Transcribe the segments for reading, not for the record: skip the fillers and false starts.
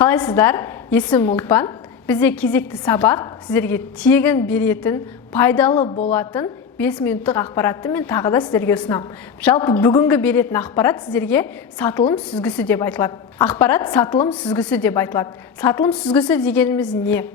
Қалайсыздар? Есім Ұлпан. Бізде кезекті сабақ сіздерге тегін беретін, пайдалы болатын 5 минуттық ақпаратты мен тағы да сіздерге ұсынамын. Жалпы бүгінгі беретін ақпарат сіздерге сатылым сүзгісі деп айтылады. Ақпарат сатылым сүзгісі деп айтылады. Сатылым сүзгісі дегеніміз не?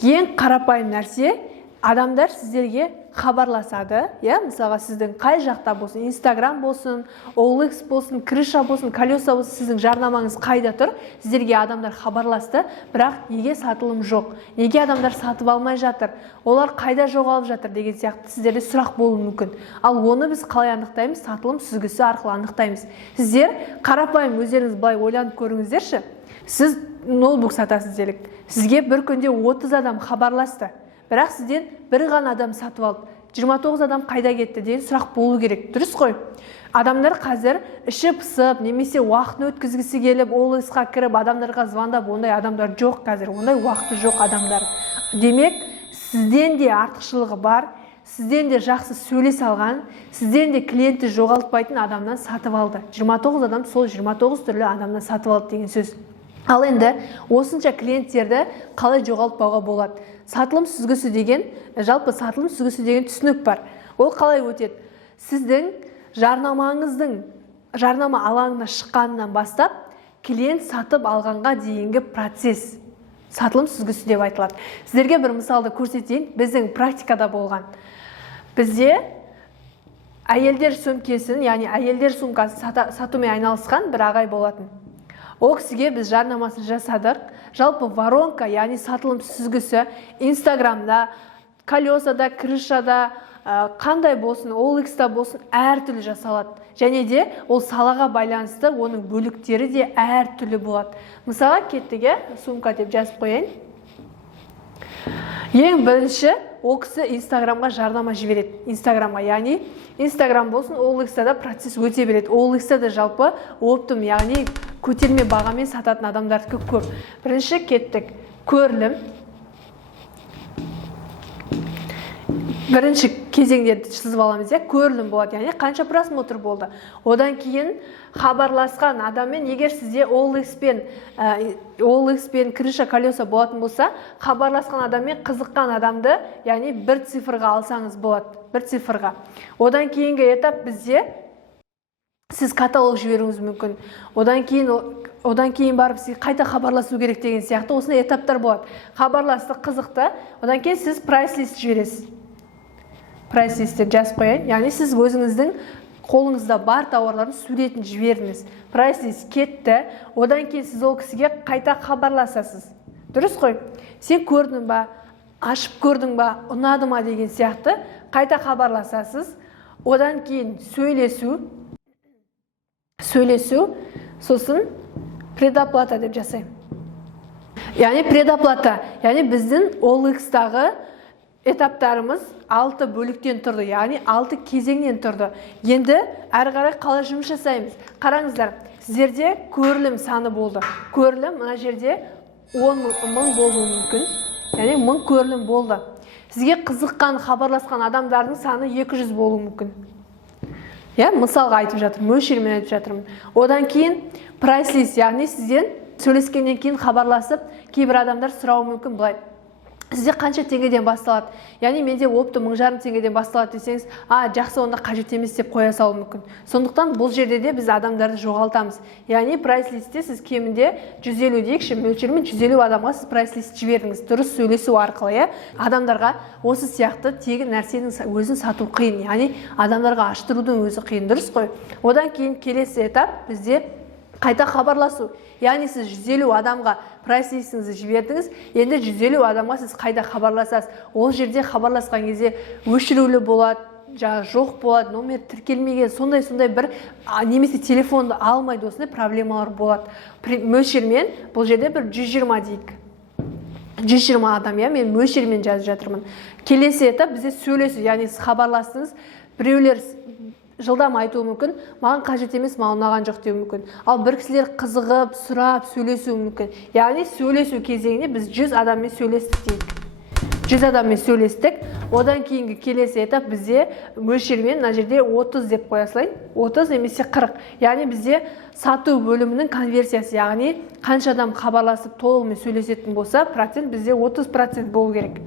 Ең қарапайым нәрсе, адамдар сіздерге хабарласады, мысалға сіздің қай жақта болсын, Instagram болсын, OLX болсын, крыша болсын, колеса болсын, сіздің жарнамаңыз қайда тұр, сіздерге адамдар хабарласты, бірақ неге сатылым жоқ, неге адамдар сатып алмай жатыр, олар қайда жоғалып жатыр деген сияқты сіздерде сұрақ болуы мүмкін. Ал оны біз қалай анықтаймыз? Сатылым сүзгісі арқылы анықтаймыз. Сіздер қарапайым өздеріңіз былай ойланып көріңіздерші. Сіз ноутбук сатасыз делік. Сізге бір күнде 30 адам хабарласты. Бірақ сізден бір ғана адам сатып алды. 29 адам қайда кетті деген сұрақ болу керек. Дұрыс қой? Адамдар қазір іші пысып, немесе уақытын өткізгісі келіп, OLX-қа кіріп, адамдарға звондап, ондай адамдар жоқ қазір. Ондай уақыты жоқ адамдар. Демек, сізден де артықшылығы бар, сізден де жақсы сөйлес алған, сізден де клиенті жоғалтпайтын адамнан сатып алды. 29 адам сол 29 түрлі адамнан сатып алды деген сөз. Ал енді осынша клиенттерді қалай жоғалтпауға болады? Сатылым сүзгісі деген, жалпы сатылым сүзгісі деген түсінік бар. Ол қалай өтеді? Сіздің жарнама алаңына шыққанынан бастап, клиент сатып алғанға дейінгі процесс сатылым сүзгісі деп айтылады. Сіздерге бір мысалды көрсетейін, біздің практикада болған. Бізде әйелдер сөмкесін, яғни әйелдер сумкасын сатумен айналысқан бір ағай болатын. Ол кісіге біз жарнамасын жасадық. Жалпы воронка, яғни сатылым сүзгісі Instagramда, колесада, крышада, қандай болсын, OLX-та болсын әртүрлі жасалады. Және де ол салаға байланысты оның бөліктері де әртүрлі болады. Мысалға кеттіге сумка деп жазып қояйын. Ең бірінші ол кісі Instagramға жарнама жібереді. Instagramға, яғни Instagram болсын, OLX-та да процесс өте береді. OLX-та да жалпы оптым, яғни көтерме бағамен сататын адамдарды көп. Бірінші кеттік. Көрілім. Бірінші кезеңде сызып аламыз, көрілім болады, яғни қанша просмотр болды. Одан кейін хабарласқан адаммен, егер сізде OLX пен крыша колеса болатын болса, хабарласқан адаммен қызыққан адамды, яғни бір цифрға алсаңыз болады, бір цифрға. Одан кейінгі этап бізде сіз каталог жіберуіңіз мүмкін. Одан кейін барып сіз қайта хабарласу керек деген сияқты осындай этаптар болады. Хабарласты, қызықты. Одан кейін сіз прайс-лист жібересіз. Прайс-листті жазып қояйын. Яғни сіз өзіңіздің қолыңызда бар тауарлардың суретін жібердіңіз. Прайс-лист кетті. Одан кейін сіз ол кісіге қайта хабарласасыз. Дұрыс қой? Сен көрдің ба, ашып көрдің ба, ұнады ма деген сияқты қайта хабарласасыз. Одан кейін сөйлесу, сосын предоплата деп жасаймын. Яғни предоплата, яғни біздің OLX-тағы этаптарымыз 6 бөліктен тұрды, яғни 6 кезеңнен тұрды. Енді әрі қарай қалай жұмыс жасаймыз? Қараңыздар, сіздерде көрілім саны болды. Көрілім мына жерде 10 мың болуы мүмкін. Яғни 1000 көрілім болды. Сізге қызыққан, хабарласқан адамдардың саны 200 болуы мүмкін. Мысалға айтып жатырмын, мөлшермен айтып жатырмын. Одан кейін прайс-лист, яғни сізден сөйлескеннен кейін хабарласып, кейбір адамдар сұрауы мүмкін былай. Сізде қанша теңгеден басталады? Яғни менде опты 1500 теңгеден басталады десеңіз, жақсы, онда қажет емес деп қоя салуы мүмкін. Сондықтан бұл жерде де біз адамдарды жоғалтамыз. Яғни прайс-листте сіз кемінде 150 дейікші, мөлшермен 150 адамға сіз прайс-лист жібердіңіз. Дұрыс сөйлесу арқылы, адамдарға осы сияқты тегін нәрсенің өзін сату қиын. Яғни адамдарға аштырудың өзі қиын. Дұрыс қой? Одан кейін келесі этап бізде қайта хабарласу. Яғни сіз 150 адамға прайс-листіңізді жібердіңіз, енді 150 адамға сіз қайда хабарласасыз. Ол жерде хабарласқан кезде өшірулі болады, жоқ болады, номер тіркелмеген, сондай бір немесе телефонды алмайды, осындай проблемалар болады. Мөлшермен бұл жерде бір 120 дейік. 120 адам, мен мөлшермен жазып жатырмын. Келесі этап бізде сөйлесу, яғни сіз хабарластыңыз, біреулер жылдам айтуы мүмкін, маған қажет емес, маған ұнаған жоқ деуі мүмкін. Ал бір кісілер қызығып, сұрап, сөйлесуі мүмкін. Яғни сөйлесу кезеңіне біз 100 адаммен сөйлестік дейік. 100 адаммен сөйлестік. Одан кейінгі келесі этап бізде мөлшермен мына жерде 30 деп қоя салайын. 30 немесе 40. Яғни бізде сату бөлімінің конверсиясы, яғни қанша адам хабарласып толығымен сөйлесетін болса, процент бізде 30% болу керек.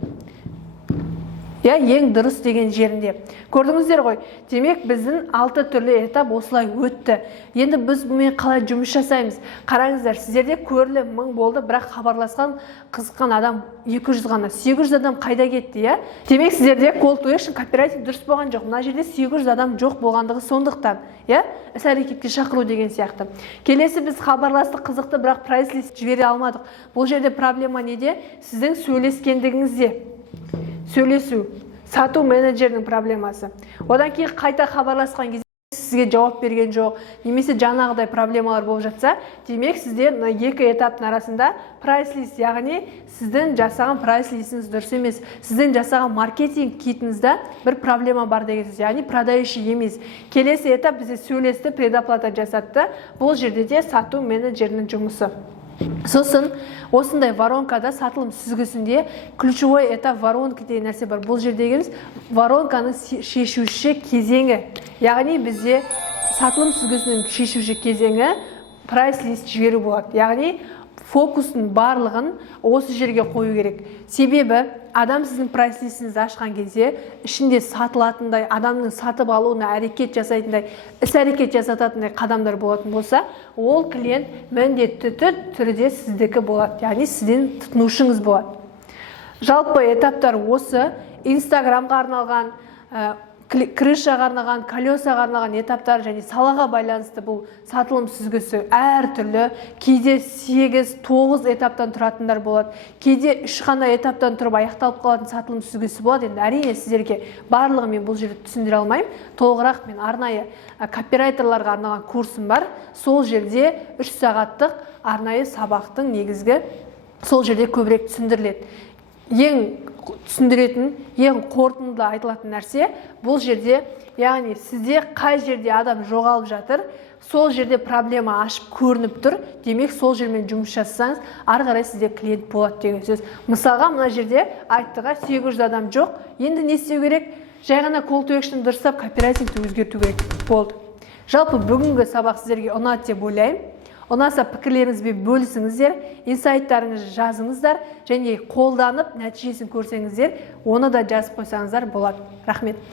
Ең дұрыс деген жерінде. Көрдіңіздер ғой, демек біздің 6 түрлі этап осылай өтті. Енді біз бұмен қалай жұмыс жасаймыз? Қараңыздар, сіздерде көрлі 1000 болды, бірақ хабарласқан, қызыққан адам 200 ғана. 800 адам қайда кетті, я? Демек сіздерде call to action копирайтинг дұрыс болған жоқ. Мына жерде 800 адам жоқ болғандығы сондықтан, я? Іс-әрекетке шақыру деген сияқты. Келесі біз хабарластық, қызықты, бірақ прайс-лист жібере алмадық. Бұл жерде проблема неде? Сіздің сөйлескендігіңізде. Сөйлесу, сату менеджерінің проблемасы. Одан кейін қайта хабарласқан кезде сізге жауап берген жоқ, немесе жаңағыдай проблемалар болып жатса, демек сізде екі этаптың арасында прайс-лист, яғни сіздің жасаған прайс-листіңіз дұрыс емес, сіздің жасаған маркетинг китіңізде бір проблема бар деген сөз, яғни продающий емес. Келесі этап бізде сөйлесті, предоплата жасатты. Бұл жерде де сату менеджерінің жұмысы. Сосын осындай воронкада сатылым сүзгісінде ключевой этап воронка деген нәрсе бар. Бұл жердегіміз воронканың шешуші кезеңі. Яғни бізде сатылым сүзгісінің шешуші кезеңі прайс-лист жіберу болады. Яғни фокустың барлығын осы жерге қою керек. Себебі адам сіздің прайс-листіңізді ашқан кезде ішінде сатылатындай, адамның сатып алуына әрекет жасайтындай, іс-әрекет жасататындай қадамдар болатын болса, ол клиент міндетті түрде сіздікі болады. Яғни сіздің тұтынушыңыз болады. Жалпы этаптар осы. Инстаграмға арналған, крышаға арналған, колесаға арналған этаптар және салаға байланысты бұл сатылым сүзгісі әртүрлі. Кейде 8-9 этаптан тұратындар болады. Кейде 3 қана этаптан тұрып аяқталып қалатын сатылым сүзгісі болады. Енді әрине сіздерге барлығы мен бұл жерде түсіндіре алмаймын. Толығырақ мен арнайы копирайтерларға арналған курсым бар. Сол жерде 3 сағаттық арнайы сабақтың негізгі сол жерде көбірек түсіндіріледі. Ең түсіндіретін, ең қорытынды айтылатын нәрсе бұл жерде, яғни сізде қай жерде адам жоғалып жатыр, сол жерде проблема ашып көрініп тұр, демек сол жермен жұмыс жасасаңыз, ары қарай сізде клиент болады деген сөз. Мысалға, мына жерде айттыға 800 адам жоқ, енді не істеу керек? Жай ғана call to action дұрыстап копирайтингті өзгерту керек болды. Жалпы бүгінгі сабақ сіздерге ұнады деп ойлаймын. Ұнаса пікірлеріңізбен бөлісіңіздер, инсайттарыңызды жазыңыздар және қолданып нәтижесін көрсеңіздер, оны да жазып қойсаңыздар болады. Рахмет.